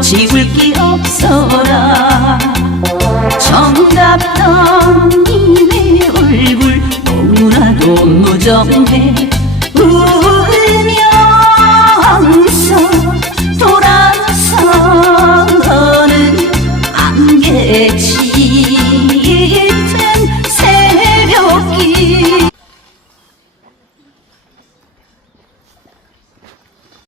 지울 게 없어라. 정답던 니네 얼굴 너무나도 무정해. 울면서 돌아서는 안개